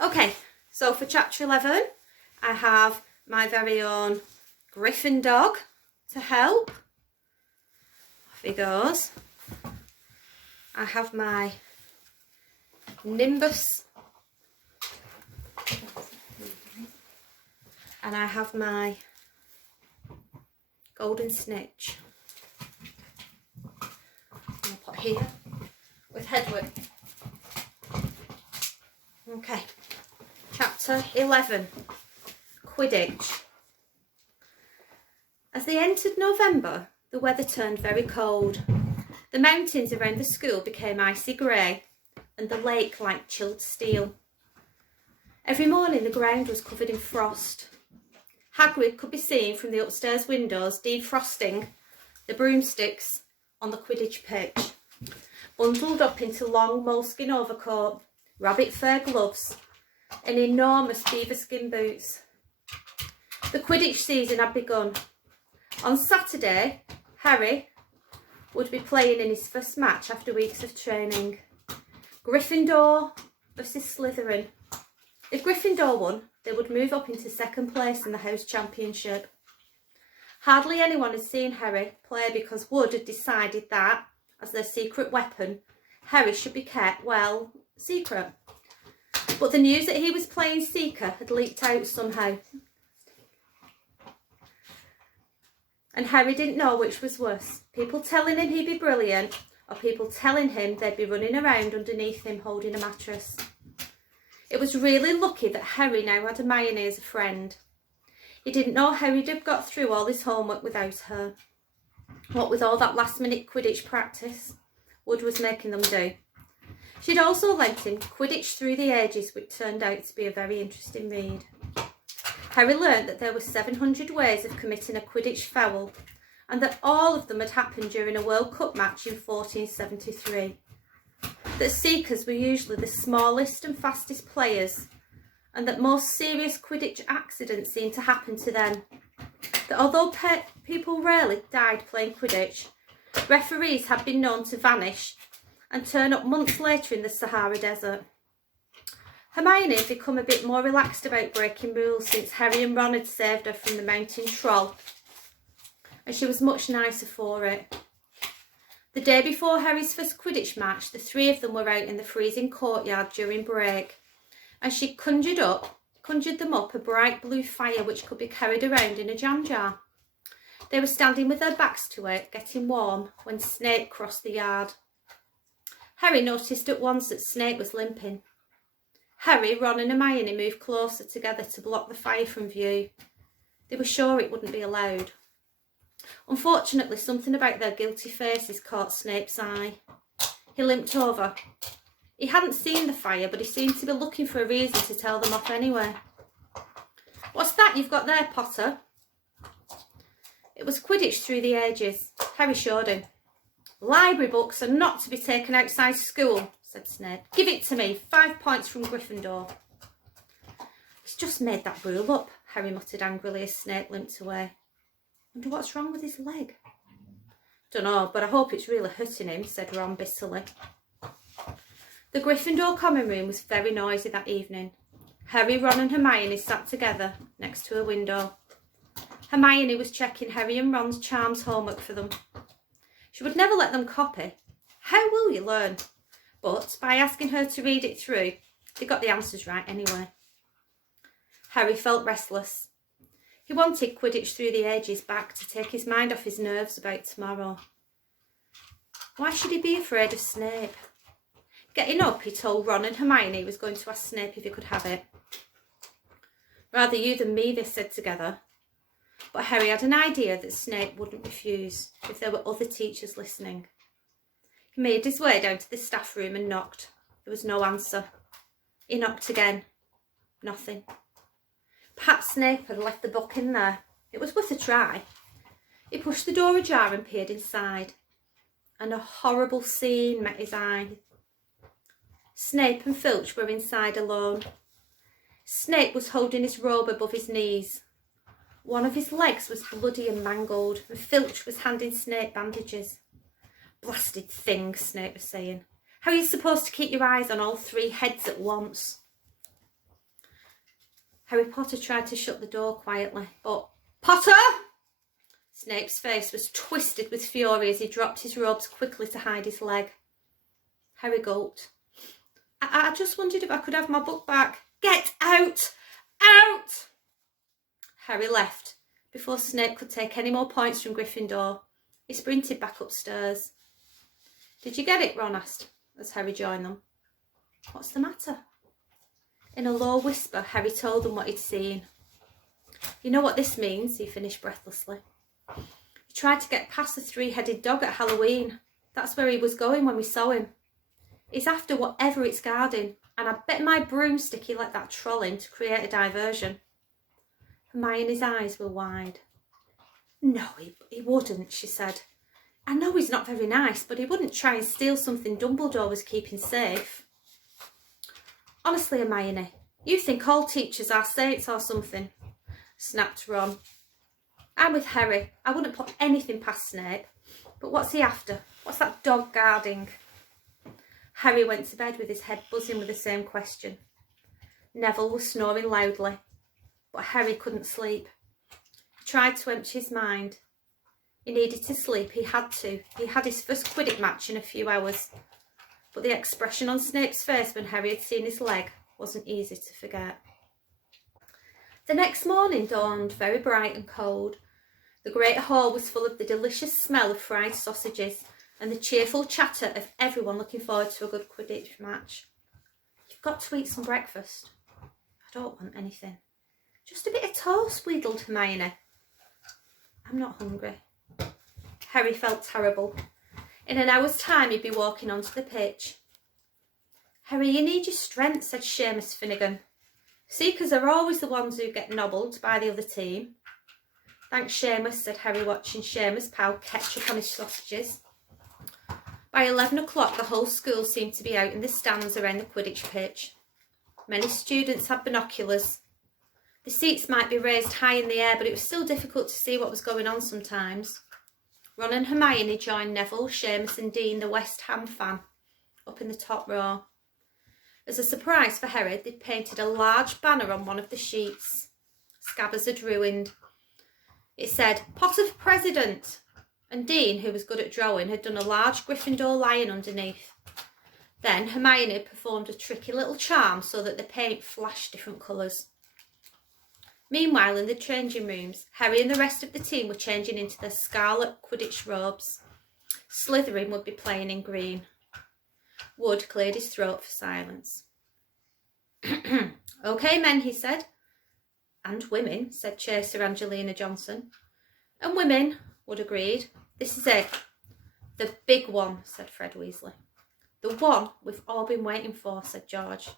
Okay, so for chapter 11, I have my very own Griffin dog to help. Off he goes. I have my Nimbus. And I have my Golden Snitch. I'll put here with Hedwig. Okay, chapter 11, Quidditch. As they entered November, the weather turned very cold. The mountains around the school became icy grey and the lake like chilled steel. Every morning the ground was covered in frost. Hagrid could be seen from the upstairs windows defrosting the broomsticks on the Quidditch pitch, bundled up into long moleskin overcoat, rabbit fur gloves and enormous beaver skin boots. The Quidditch season had begun. On Saturday, Harry would be playing in his first match after weeks of training. Gryffindor versus Slytherin. If Gryffindor won, they would move up into second place in the house championship. Hardly anyone had seen Harry play because Wood had decided that, as their secret weapon, Harry should be kept, well, secret. But the news that he was playing Seeker had leaked out somehow. And Harry didn't know which was worse, people telling him he'd be brilliant or people telling him they'd be running around underneath him holding a mattress. It was really lucky that Harry now had Hermione as a friend. He didn't know how he'd have got through all his homework without her. What with all that last-minute Quidditch practice Wood was making them do. She'd also lent him Quidditch Through the Ages, which turned out to be a very interesting read. Harry learnt that there were 700 ways of committing a Quidditch foul, and that all of them had happened during a World Cup match in 1473. That Seekers were usually the smallest and fastest players, and that most serious Quidditch accidents seemed to happen to them. That although people rarely died playing Quidditch, referees had been known to vanish and turn up months later in the Sahara Desert. Hermione had become a bit more relaxed about breaking rules since Harry and Ron had saved her from the mountain troll, and she was much nicer for it. The day before Harry's first Quidditch match, the three of them were out in the freezing courtyard during break, and she conjured them up a bright blue fire which could be carried around in a jam jar. They were standing with their backs to it, getting warm, when Snape crossed the yard. Harry noticed at once that Snape was limping. Harry, Ron and Hermione moved closer together to block the fire from view. They were sure it wouldn't be allowed. Unfortunately, something about their guilty faces caught Snape's eye. He limped over. He hadn't seen the fire, but he seemed to be looking for a reason to tell them off anyway. "What's that you've got there, Potter?" It was Quidditch Through the Ages. Harry showed him. "Library books are not to be taken outside school," said Snape. "Give it to me. 5 points from Gryffindor." "He's just made that rule up," Harry muttered angrily as Snape limped away. "Wonder what's wrong with his leg." "Dunno, but I hope it's really hurting him," said Ron bitterly. The Gryffindor common room was very noisy that evening. Harry, Ron and Hermione sat together next to a window. Hermione was checking Harry and Ron's charms homework for them. She would never let them copy. How will you learn? But by asking her to read it through, they got the answers right anyway. Harry felt restless. He wanted Quidditch Through the Ages back to take his mind off his nerves about tomorrow. Why should he be afraid of Snape? Getting up, he told Ron and Hermione he was going to ask Snape if he could have it. "Rather you than me," they said together. But Harry had an idea that Snape wouldn't refuse if there were other teachers listening. He made his way down to the staff room and knocked. There was no answer. He knocked again. Nothing. Perhaps Snape had left the book in there. It was worth a try. He pushed the door ajar and peered inside. And a horrible scene met his eye. Snape and Filch were inside alone. Snape was holding his robe above his knees. One of his legs was bloody and mangled, and Filch was handing Snape bandages. "Blasted thing," Snape was saying. "How are you supposed to keep your eyes on all 3 heads at once?" Harry Potter tried to shut the door quietly, but Potter! Snape's face was twisted with fury as he dropped his robes quickly to hide his leg. Harry gulped. I just wondered if I could have my book back. Get out! Out! Harry left. Before Snape could take any more points from Gryffindor, he sprinted back upstairs. Did you get it? Ron asked as Harry joined them. What's the matter? In a low whisper, Harry told them what he'd seen. You know what this means, he finished breathlessly. He tried to get past the three-headed dog at Halloween. That's where he was going when we saw him. He's after whatever it's guarding, and I bet my broomstick he let that troll in to create a diversion. Hermione's eyes were wide. No, he wouldn't, she said. I know he's not very nice, but he wouldn't try and steal something Dumbledore was keeping safe. Honestly, Hermione, you think all teachers are saints or something, snapped Ron. I'm with Harry. I wouldn't put anything past Snape. But what's he after? What's that dog guarding? Harry went to bed with his head buzzing with the same question. Neville was snoring loudly, but Harry couldn't sleep. He tried to empty his mind. He needed to sleep, he had to. He had his first Quidditch match in a few hours. But the expression on Snape's face when Harry had seen his leg wasn't easy to forget. The next morning dawned very bright and cold. The great hall was full of the delicious smell of fried sausages and the cheerful chatter of everyone looking forward to a good Quidditch match. You've got to eat some breakfast. I don't want anything. Just a bit of toast, wheedled Hermione. I'm not hungry. Harry felt terrible. In an hour's time he'd be walking onto the pitch. Harry, you need your strength, said Seamus Finnegan. Seekers are always the ones who get nobbled by the other team. Thanks, Seamus, said Harry, watching Seamus pow ketchup on his sausages. By 11 o'clock, the whole school seemed to be out in the stands around the Quidditch pitch. Many students had binoculars. The seats might be raised high in the air, but it was still difficult to see what was going on sometimes. Ron and Hermione joined Neville, Seamus and Dean, the West Ham fan, up in the top row. As a surprise for Harry, they'd painted a large banner on one of the sheets. Scabbers had ruined. It said, Potter for President, and Dean, who was good at drawing, had done a large Gryffindor lion underneath. Then Hermione performed a tricky little charm so that the paint flashed different colours. Meanwhile, in the changing rooms, Harry and the rest of the team were changing into their scarlet Quidditch robes. Slytherin would be playing in green. Wood cleared his throat for silence. OK, men, he said. And women, said Chaser Angelina Johnson. And women, Wood agreed. This is it. The big one, said Fred Weasley. The one we've all been waiting for, said George.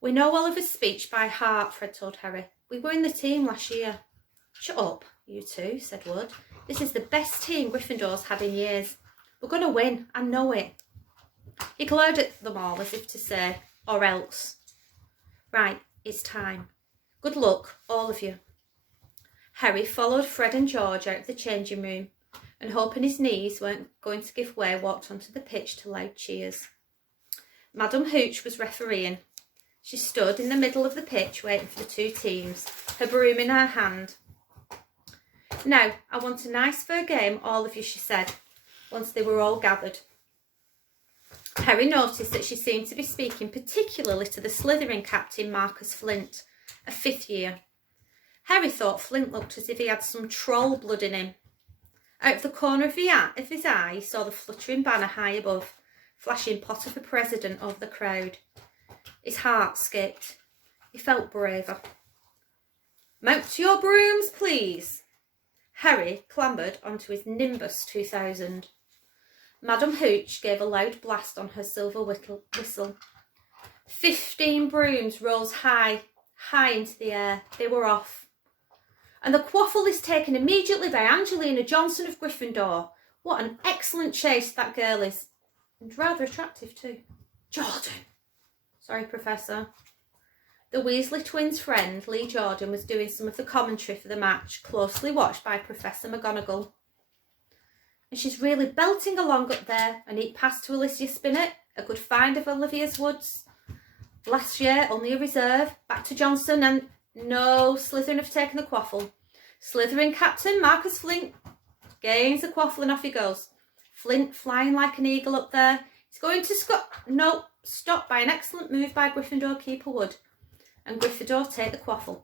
We know Oliver's speech by heart, Fred told Harry. We were in the team last year. Shut up, you two, said Wood. This is the best team Gryffindor's had in years. We're going to win, I know it. He glared at them all as if to say, or else. Right, it's time. Good luck, all of you. Harry followed Fred and George out of the changing room and, hoping his knees weren't going to give way, walked onto the pitch to loud cheers. Madame Hooch was refereeing. She stood in the middle of the pitch waiting for the two teams, her broom in her hand. Now, I want a nice fair game, all of you, she said, once they were all gathered. Harry noticed that she seemed to be speaking particularly to the Slytherin captain, Marcus Flint, a fifth year. Harry thought Flint looked as if he had some troll blood in him. Out of the corner of his eye, he saw the fluttering banner high above, flashing Potter for President over the crowd. His heart skipped. He felt braver. Mount to your brooms, please. Harry clambered onto his Nimbus 2000. Madame Hooch gave a loud blast on her silver whistle. 15 brooms rose high into the air. They were off. And the quaffle is taken immediately by Angelina Johnson of Gryffindor. What an excellent chase that girl is. And rather attractive too. Jordan. Sorry, Professor. The Weasley twins' friend, Lee Jordan, was doing some of the commentary for the match, closely watched by Professor McGonagall. And she's really belting along up there. A neat pass to Alicia Spinnet, a good find of Olivia's Woods. Last year, only a reserve. Back to Johnson and No, Slytherin have taken the quaffle. Slytherin captain Marcus Flint gains the quaffle and off he goes. Flint flying like an eagle up there. He's going to no, stopped by an excellent move by Gryffindor keeper Wood. And Gryffindor take the quaffle.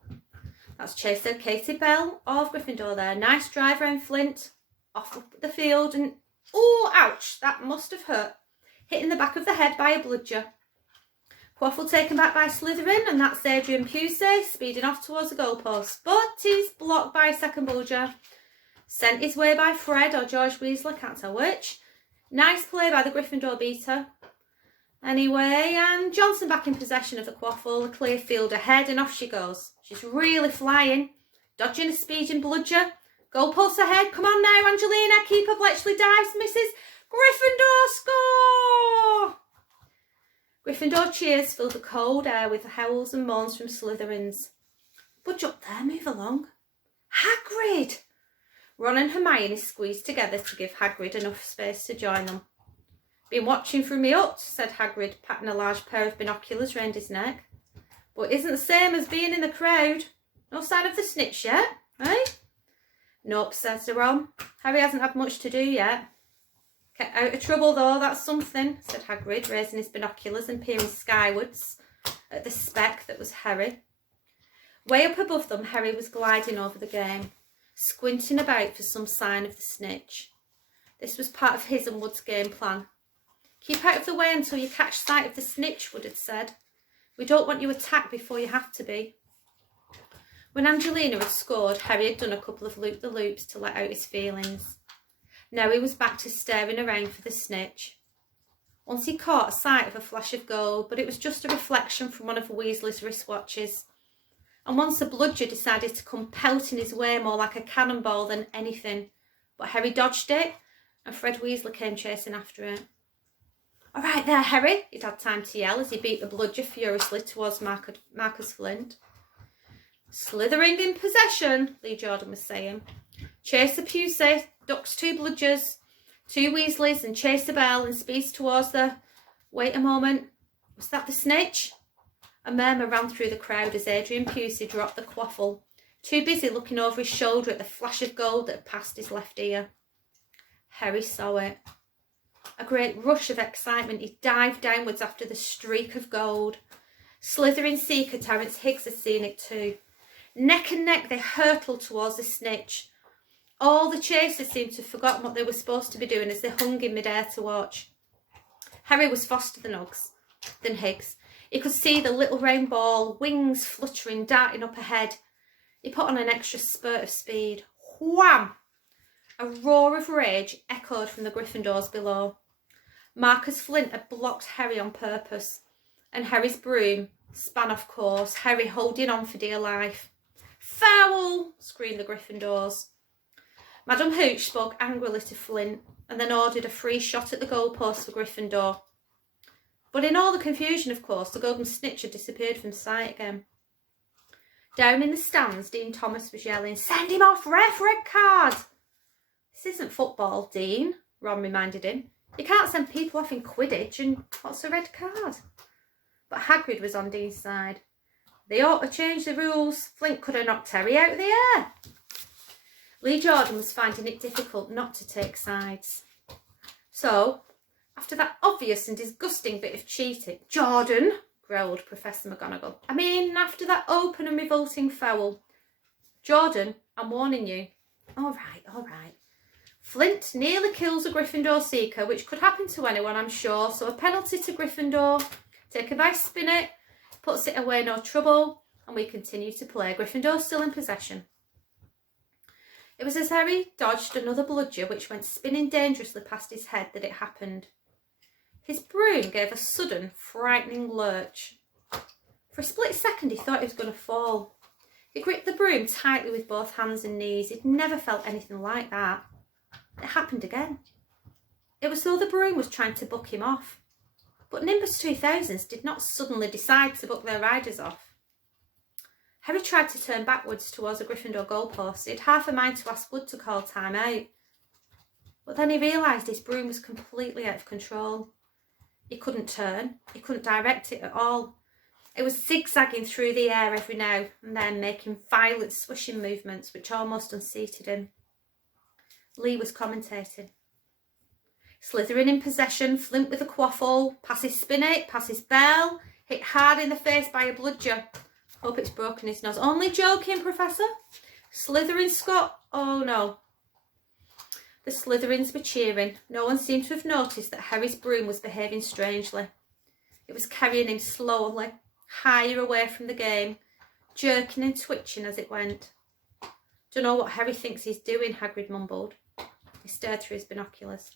That's Chaser Katie Bell of Gryffindor there. Nice drive around Flint. Off up the field and... oh, ouch. That must have hurt. Hit in the back of the head by a bludger. Quaffle taken back by Slytherin, and that's Adrian Pusey speeding off towards the goalpost. But he's blocked by a second bludger. Sent his way by Fred or George Weasley, can't tell which. Nice play by the Gryffindor beater. Anyway, and Johnson back in possession of the quaffle, a clear field ahead, and off she goes. She's really flying, dodging a speeding bludger. Goalpost ahead, come on now, Angelina, keeper Bletchley dives, misses. Gryffindor score! Gryffindor cheers fill the cold air with howls and moans from Slytherins. Budge up there, move along. Hagrid! Ron and Hermione squeezed together to give Hagrid enough space to join them. Been watching from me hut, said Hagrid, patting a large pair of binoculars round his neck. But isn't the same as being in the crowd. No sign of the snitch yet, eh? Nope, says Ron. Harry hasn't had much to do yet. Kept out of trouble though, that's something, said Hagrid, raising his binoculars and peering skywards at the speck that was Harry. Way up above them, Harry was gliding over the game, squinting about for some sign of the snitch. This was part of his and Wood's game plan. Keep out of the way until you catch sight of the snitch, Wood had said. We don't want you attacked before you have to be. When Angelina had scored, Harry had done a couple of loop-the-loops to let out his feelings. Now he was back to staring around for the snitch. Once he caught a sight of a flash of gold, but it was just a reflection from one of Weasley's wristwatches. And once a bludger decided to come pelting his way more like a cannonball than anything. But Harry dodged it, and Fred Weasley came chasing after it. All right there, Harry, he'd had time to yell as he beat the bludger furiously towards Marcus Flint. Slithering in possession, Lee Jordan was saying. Chaser Pusey ducks two bludgers, two Weasleys and Chaser Bell and speeds towards the... Wait a moment, was that the snitch? A murmur ran through the crowd as Adrian Pusey dropped the quaffle, too busy looking over his shoulder at the flash of gold that had passed his left ear. Harry saw it. A great rush of excitement, he dived downwards after the streak of gold. Slytherin seeker Terence Higgs had seen it too. Neck and neck they hurtled towards the snitch. All the chasers seemed to have forgotten what they were supposed to be doing as they hung in midair to watch. Harry was faster than Higgs. He could see the little round ball, wings fluttering, darting up ahead. He put on an extra spurt of speed. Wham! A roar of rage echoed from the Gryffindors below. Marcus Flint had blocked Harry on purpose, and Harry's broom span off course, Harry holding on for dear life. Foul! Screamed the Gryffindors. Madam Hooch spoke angrily to Flint and then ordered a free shot at the goalpost for Gryffindor. But in all the confusion, of course, the golden snitch had disappeared from sight again. Down in the stands, Dean Thomas was yelling, "Send him off, ref, red card!" "This isn't football, Dean," Ron reminded him. "You can't send people off in Quidditch, and what's a red card?" But Hagrid was on Dean's side. "They ought to change the rules. Flint could have knocked Harry out of the air." Lee Jordan was finding it difficult not to take sides. So, after that obvious and disgusting bit of cheating... "Jordan," growled Professor McGonagall. "I mean, after that open and revolting foul. Jordan, I'm warning you." All right. "Flint nearly kills a Gryffindor seeker, which could happen to anyone, I'm sure, so a penalty to Gryffindor, taken by Spinnet, puts it away, no trouble, and we continue to play. Gryffindor still in possession." It was as Harry dodged another bludger which went spinning dangerously past his head that it happened. His broom gave a sudden, frightening lurch. For a split second he thought he was going to fall. He gripped the broom tightly with both hands and knees. He'd never felt anything like that. It happened again. It was though the broom was trying to buck him off. But Nimbus 2000s did not suddenly decide to buck their riders off. Harry tried to turn backwards towards a Gryffindor goalpost. He had half a mind to ask Wood to call time out. But then he realised his broom was completely out of control. He couldn't turn. He couldn't direct it at all. It was zigzagging through the air every now and then, making violent swishing movements which almost unseated him. Lee was commentating. Slytherin in possession, Flint with a quaffle, passes Spinnet, passes Bell, hit hard in the face by a bludger. Hope it's broken his nose. Only joking, Professor. Slytherin Scott. Oh no. The Slytherins were cheering. No one seemed to have noticed that Harry's broom was behaving strangely. It was carrying him slowly, higher away from the game, jerking and twitching as it went. Don't know what Harry thinks he's doing, Hagrid mumbled. He stared through his binoculars.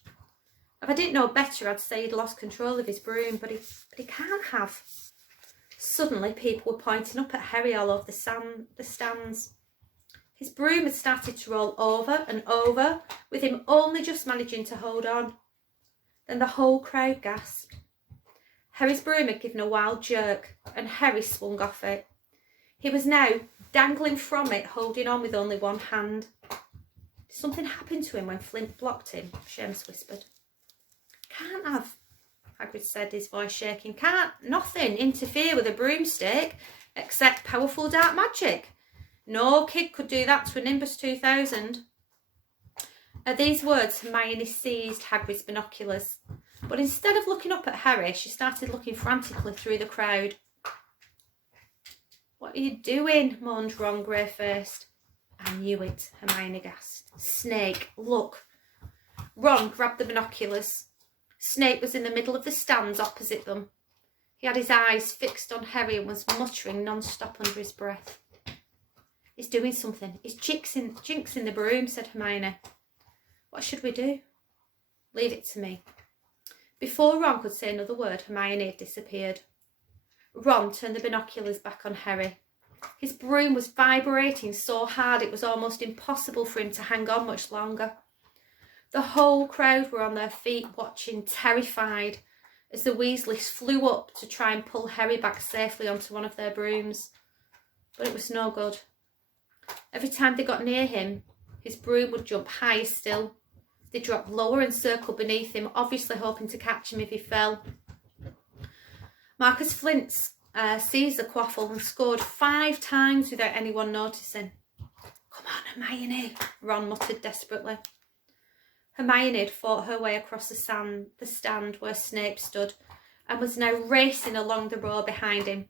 If I didn't know better, I'd say he'd lost control of his broom, but he can't have. Suddenly, people were pointing up at Harry all over the stands. His broom had started to roll over and over, with him only just managing to hold on. Then the whole crowd gasped. Harry's broom had given a wild jerk, and Harry swung off it. He was now dangling from it, holding on with only one hand. Did something happen to him when Flint blocked him? Seamus whispered. Can't have, Hagrid said, his voice shaking. Can't nothing interfere with a broomstick except powerful dark magic. No kid could do that to a Nimbus 2000. At these words, Hermione seized Hagrid's binoculars. But instead of looking up at Harry, she started looking frantically through the crowd. What are you doing? Moaned Ron, grey-faced. I knew it, Hermione gasped. Snake, look. Ron grabbed the binoculars. Snape was in the middle of the stands opposite them. He had his eyes fixed on Harry and was muttering non-stop under his breath. He's doing something. He's jinxing the broom, said Hermione. What should we do? Leave it to me. Before Ron could say another word, Hermione had disappeared. Ron turned the binoculars back on Harry. His broom was vibrating so hard it was almost impossible for him to hang on much longer. The whole crowd were on their feet watching, terrified, as the Weasleys flew up to try and pull Harry back safely onto one of their brooms. But it was no good. Every time they got near him, his broom would jump higher still. They dropped lower and circled beneath him, obviously hoping to catch him if he fell. Marcus Flint seized the quaffle and scored 5 times without anyone noticing. Come on, Hermione, Ron muttered desperately. Hermione had fought her way across the stand where Snape stood and was now racing along the row behind him.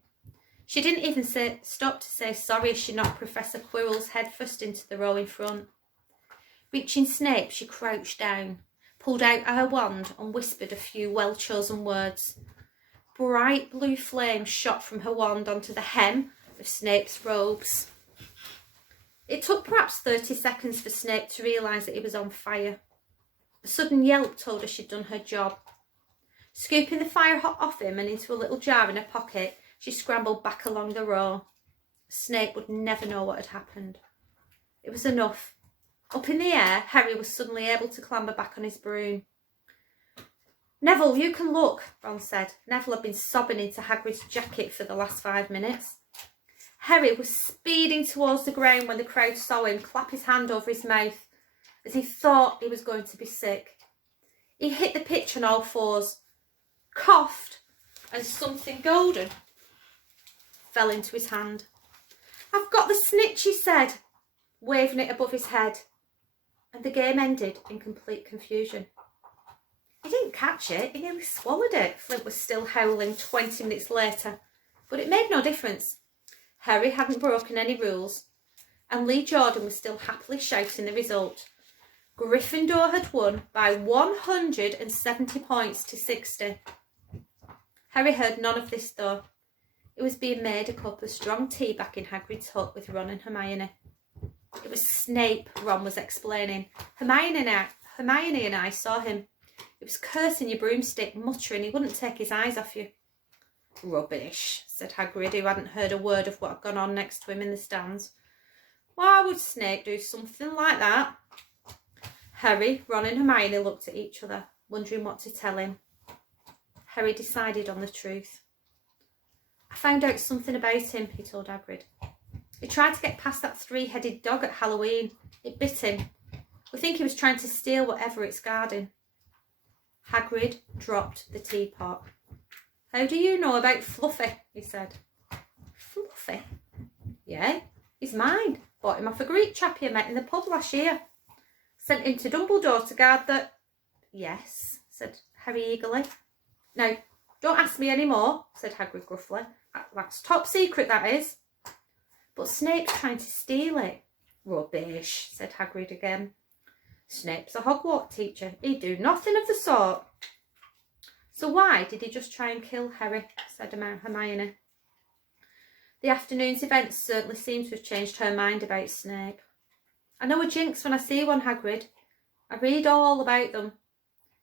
She didn't even stop to say sorry as she knocked Professor Quirrell's head first into the row in front. Reaching Snape, she crouched down, pulled out her wand and whispered a few well-chosen words. Bright blue flames shot from her wand onto the hem of Snape's robes. It took perhaps 30 seconds for Snape to realise that he was on fire. A sudden yelp told her she'd done her job. Scooping the fire hot off him and into a little jar in her pocket, she scrambled back along the row. Snape would never know what had happened. It was enough. Up in the air, Harry was suddenly able to clamber back on his broom. Neville, you can look, Ron said. Neville had been sobbing into Hagrid's jacket for the last 5 minutes. Harry was speeding towards the ground when the crowd saw him clap his hand over his mouth, as he thought he was going to be sick. He hit the pitch on all fours, coughed, and something golden fell into his hand. I've got the snitch, he said, waving it above his head. And the game ended in complete confusion. He didn't catch it, he nearly swallowed it. Flint was still howling 20 minutes later, but it made no difference. Harry hadn't broken any rules, and Lee Jordan was still happily shouting the result. Gryffindor had won by 170 points to 60. Harry heard none of this though. It was being made a cup of strong tea back in Hagrid's hut with Ron and Hermione. It was Snape, Ron was explaining. Hermione and I saw him. He was cursing your broomstick, muttering he wouldn't take his eyes off you. Rubbish, said Hagrid, who hadn't heard a word of what had gone on next to him in the stands. Why would Snape do something like that? Harry, Ron and Hermione looked at each other, wondering what to tell him. Harry decided on the truth. I found out something about him, he told Hagrid. He tried to get past that 3-headed dog at Halloween. It bit him. We think he was trying to steal whatever it's guarding. Hagrid dropped the teapot. How do you know about Fluffy? He said. Fluffy? Yeah, he's mine. Bought him off a Greek chap I met in the pub last year. Sent him to Dumbledore to guard the... Yes, said Harry eagerly. Now, don't ask me any more, said Hagrid gruffly. That's top secret, that is. But Snape's trying to steal it. Rubbish, said Hagrid again. Snape's a Hogwarts teacher. He'd do nothing of the sort. So why did he just try and kill Harry, said Hermione. The afternoon's events certainly seem to have changed her mind about Snape. I know a jinx when I see one, Hagrid. I read all about them.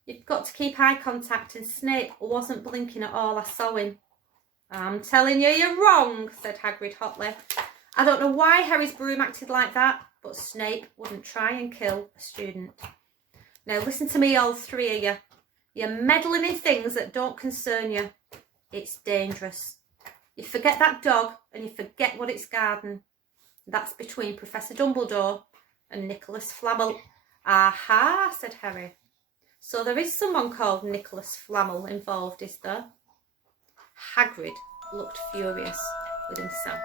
You've got to keep eye contact, and Snape wasn't blinking at all. I saw him. I'm telling you, you're wrong, said Hagrid hotly. I don't know why Harry's broom acted like that, but Snape wouldn't try and kill a student. Now listen to me, all three of you. You're meddling in things that don't concern you. It's dangerous. You forget that dog and you forget what it's guarding. That's between Professor Dumbledore and Nicholas Flamel. Aha, said Harry. So there is someone called Nicholas Flamel involved, is there? Hagrid looked furious with himself.